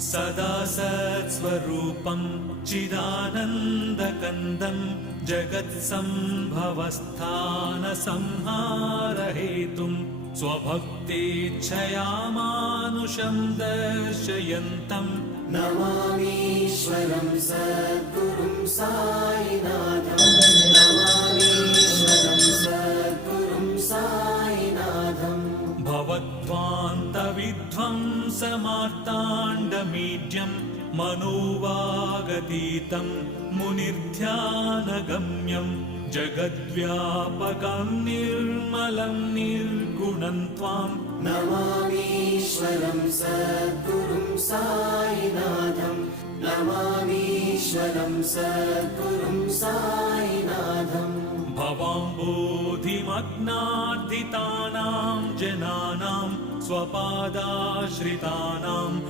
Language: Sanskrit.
सदा सत्स्वरूपं चिदानन्दकन्दं जगत्सम्भवस्थानसंहारहेतुं स्वभक्तेच्छया मानुषं दर्शयन्तं नमामीश्वरं सद्गुरुं साईनाथं। नमामीश्वरं सद्गुरुं साईनाथं। भवध्वान्तविध्वंसमार्ताण्डमीड्यं मनोवागतीतं मुनिर्ध्यानगम्यं जगद्व्यापकं निर्मलं निर्गुणं त्वां नमामीश्वरं सद्गुरुं साईनाथं। नमामीश्वरं सद्गुरुं साईनाथं। भवाम्बोधिमग्नार्दितानां जनानां स्वपादाश्रितानां